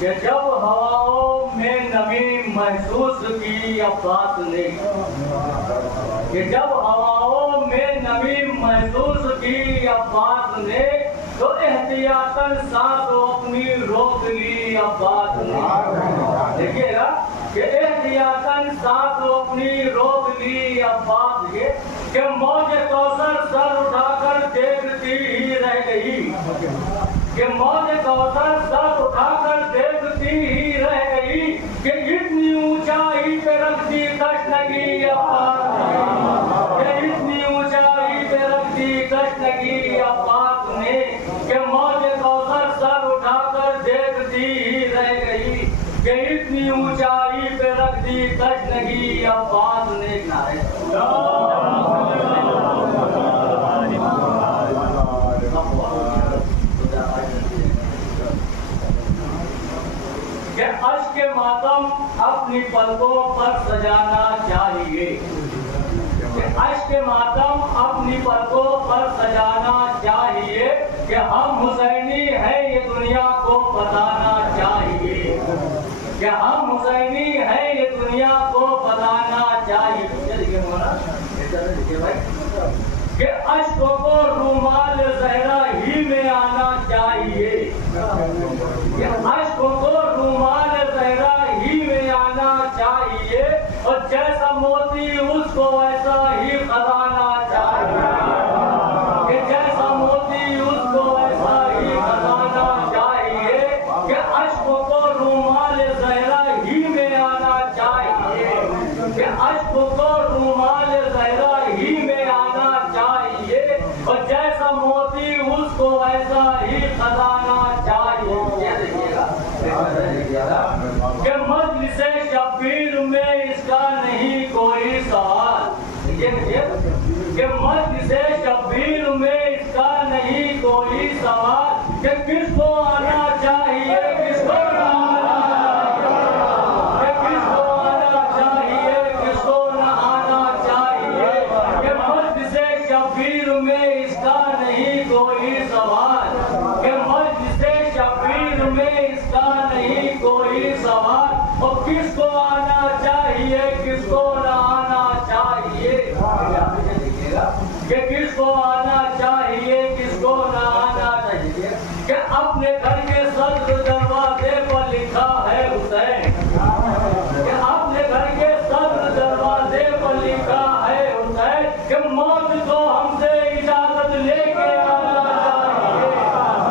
کہ جب ہواؤں میں نمی محسوس کی عباس نے، کہ جب ہواؤں میں نمی محسوس کی عباس نے، تو احتیاطاً سانس اپنی روک لی عباس نے۔ دیکھیے گا کہ احتیاطاً سانس اپنی روک لی عباس نے، کہ موج کوثر سر اٹھا کر دیکھتی ہی رہ گئی، کہ موج کوثر سر اٹھا کر دیکھتی ہی رہ گئی، کہ اتنی اونچائی پہ رکھ دی تشنگی عباس نے، کہ اتنی اونچائی پہ رکھ دی تشنگی عباس نے، کہ موج کوثر سر اٹھا کر دیکھتی ہی رہ گئی، کہ اتنی اونچائی پہ رکھ دی تشنگی عباس نے۔ کہ اشک ماتم اپنی پلکوں پر سجانا چاہیے، کہ اشک ماتم اپنی پلکوں پر سجانا چاہیے، کہ ہم حسینی ہیں یہ دنیا کو بتانا چاہیے، کہ ہم حسینی ہیں یہ دنیا کو بتانا چاہیے، کہ اشکوں کو رومال زہرا ہی میں آنا چاہیے، کہ اشکوں کو رومال زہرا ہی میں آنا چاہیے، اور جیسا موتی اس کو ویسا ہی خزانہ چاہیے، کہ جیسا موتی اس کو ویسا ہی خزانہ چاہیے، کہ اشکوں کو رومال زہرا ہی میں آنا چاہیے، کہ اشکوں کو رومال زہرا ہی میں آنا چاہیے، اور جیسا موتی اس کو ویسا ہی خزانہ چاہیے۔ کہ مجلس شبیر میں اس کا نہیں کوئی سوال، کہ مجلس شبیر میں اس کا نہیں کوئی سوال، کہ کس کو آنا چاہیے کس کو نہ آنا چاہیے، کہ کس کو آنا چاہیے کس کو نہ آنا چاہیے، کہ مجلس شبیر میں اس کا نہیں کوئی سوال، کہ مجلس شبیر میں اس کا نہیں کوئی سوال، اور کس کو آنا چاہیے کس کو نہ آنا چاہیے، کہ کس کو آنا چاہیے کس کو نہ آنا چاہیے، کہ اپنے گھر کے صدر دروازے پر لکھا ہے حسین، کہ اپنے گھر کے صدر دروازے پر لکھا ہے حسین، کہ موت کو ہم سے اجازت لے کے آنا چاہیے،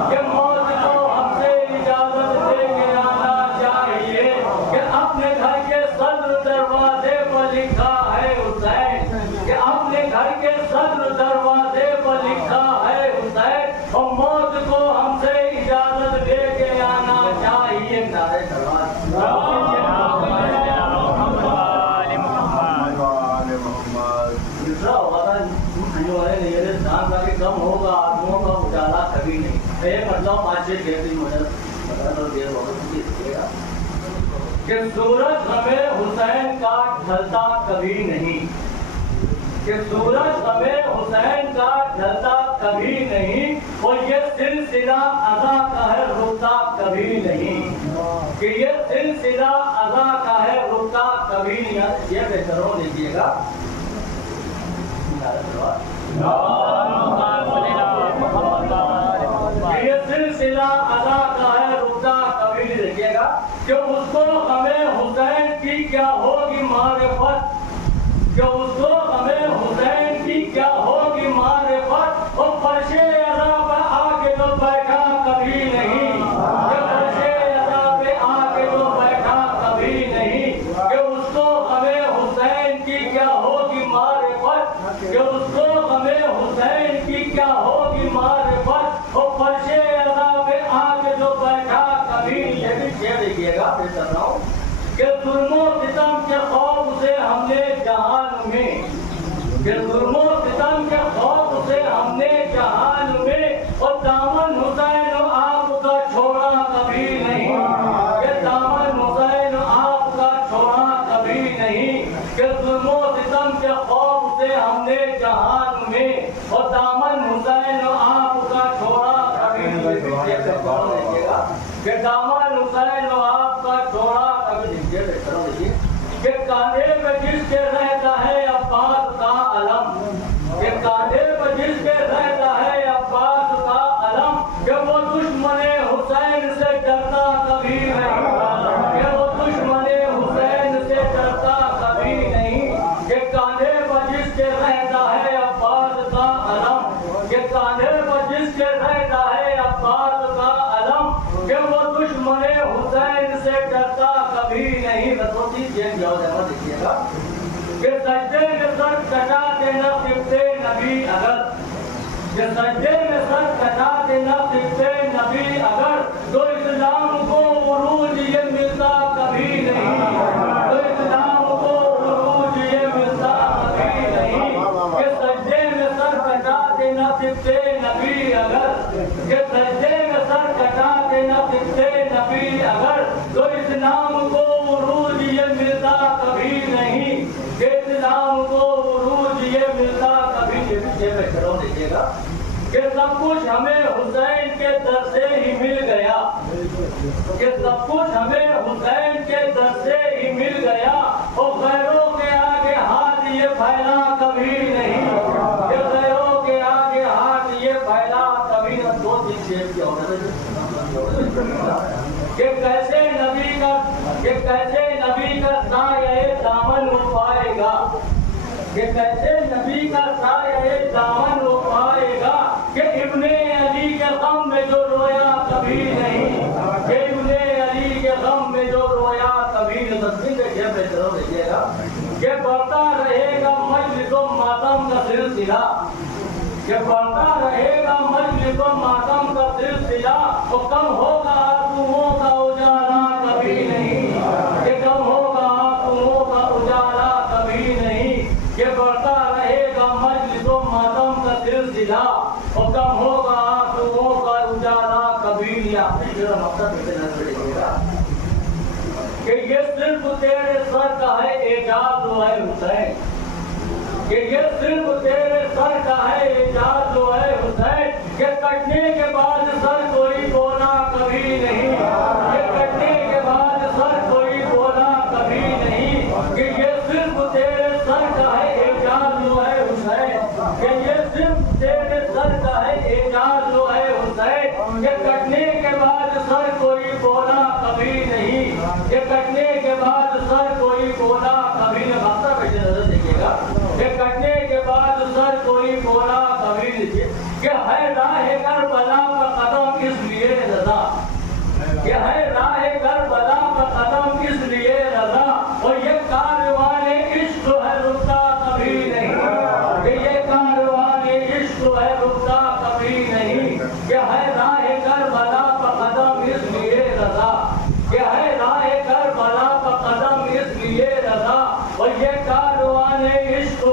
کہ موت کو ہم سے اجازت لے کے آنا چاہیے، کہ اپنے گھر کے صدر دروازے پر لکھا ہے حسین، کہ اپنے گھر کے صدر دروازے پر لکھا ہے حسین، اور موت کو ہم سے اجازت لے کے آنا چاہیے۔ کم ہوگا آدموں کا اجالا کبھی نہیں، ایک مطلب 5-6 دن کہ سورج ہمیں حسین کا ڈھلتا کبھی نہیں، کہ سورج ہمیں حسین کا ڈھلتا کبھی نہیں، اور یہ سلسلہ ادا کا ہے رکتا کبھی نہیں، کہ یہ سلسلہ ادا کا ہے رکتا کبھی نہیں۔ یہ بہتروں دیجیے گا، یہ سلسلہ ادا کا ہے رکتا کبھی نہیں۔ دیکھیے گا کہ اس کو ہمیں حسین کی کیا ہوگی معرفت، کہ اس کو ہمیں حسین کی کیا ہوگی معرفت، اور فرش ادا پہ آ کے تو بیٹھا کبھی نہیں، کہ فرش ادا پہ آ کے تو بیٹھا کبھی نہیں، کہ اس کو ہمیں حسین کی کیا ہوگی معرفت، کہ اس کو ہمیں حسین کی کیا ہوگی معرفت، اور فرش ادا پہ آ کے تو بیٹھا کبھی نہیں۔ یہ بھی شعر دیکھیے گا، پھر کر رہا ہوں کہ ظلم و ستم کے خوف سے ہم نے جہان میں، کہ ظلم و ستم کے خوف سے ہم نے جہان میں، اور دامن حسین آپ کا چھوڑا کبھی نہیں، کہ دامن حسین آپ کا چھوڑا کبھی نہیں، کہ ظلم و ستم کے خوف سے ہم نے جہان میں، اور دامن کہ دامن حسین و آپ کا چھوڑا کبھی نہیں، کہ کاندھے پہ جس کے رہتا ہے عباس کا علم، کہ کاندھے پہ جس کے رہتا ہے عباس کا علم، کہ وہ دشمن حسین سے ڈرتا کبھی نہیں، کہ وہ دشمن حسین سے ڈرتا کبھی نہیں، کہ کاندھے پہ جس کے رہتا ہے عباس کا علم، کہ کاندھے پہ جس کے رہتا ہے عباس کا علم، کہ وہ دشمن حسین سے ڈرتا کبھی نہیں۔ دیکھیے گا کہ سجدے میں سر کٹاتے نہ سکتے نبی اگر، کہ سجدے میں سر کٹاتے نہ سکتے نبی اگر، تو اسلام کو عروج یہ ملتا کبھی نہیں، تو اسلام کو عروج یہ ملتا کبھی نہیں، کہ سجدے میں سر کٹاتے نہ سکتے نبی اگر، کہ سجدے میں سر کٹاتے نہ سکتے نبی اگر، تو اسلام کو عروج یہ ملتا کبھی نہیں، کہ اسلام کو عروج یہ ملتا کبھی نہیں۔ کہ سب کچھ ہمیں حسین کے در سے ہی مل گیا، کہ سب کچھ ہمیں حسین کے در سے ہی مل گیا، اور غیروں کے آگے ہاتھ یہ پھیلا کبھی نہیں، کہ غیروں کے آگے ہاتھ یہ پھیلا کبھی نہیں۔ دو تین شعر کی کہ کیسے نبی کا سایہ دامن ہو پائے گا، کہ کیسے نبی کا سایہ دامن ہو پائے گا، کہ ابن علی کے غم میں جو رویا کبھی نہیں، کہ ابن علی کے غم میں جو رویا کبھی نہیں۔ تصویر دیکھیے دیکھیے گا کہ بڑھتا رہے گا مجلس و ماتم کا سلسلہ، کہ بڑھتا رہے گا مجلس و ماتم کا سلسلہ، اور کم ہوگا آنسوؤں کا اجالا کبھی نہیں، کہ کم ہوگا آنسوؤں کا اجالا کبھی نہیں، کہ بڑھتا رہے گا مجلس و ماتم کا سلسلہ، اور کم ہوگا آنسوؤں کا اجالا کبھی نہیں۔ میرا مقصد کہ یہ صرف تیرے سر کا ہے اعجاز و ہے حسین، کہ یہ صرف تیرے سر کا ہے اعجاز و ہے حسین، کہ کٹنے کے بعد سر کوئی بولا کبھی نہیں، کہ کٹنے کے بعد سر کوئی بولا کبھی نہیں، کہ یہ صرف تیرے سر کا ہے اعجاز و ہے حسین، کہ یہ صرف تیرے سر کا ہے اعجاز و ہے حسین، کہ کٹنے کے بعد سر کوئی بولا کبھی نہیں، کہ کٹنے کے بعد سر کوئی بولا کبھی نہیں۔ مقصد پہ نظر دیکھیے گا کہ کٹنے کے بعد سر کوئی بولا کبھی نہیں، کہ ہے راہ کربلا کا قدم اس لیے رضا، کہ ہے راہ کربلا کا قدم اس لیے رضا، اور یہ کاروان عشق ہے رکتا کبھی نہیں، کہ یہ کاروان عشق ہے رکتا کبھی نہیں، کہ ہے راہ کربلا کا قدم اس لیے رضا، کہ ہے راہ کربلا کا قدم اس لیے رضا، اور یہ کاروان عشق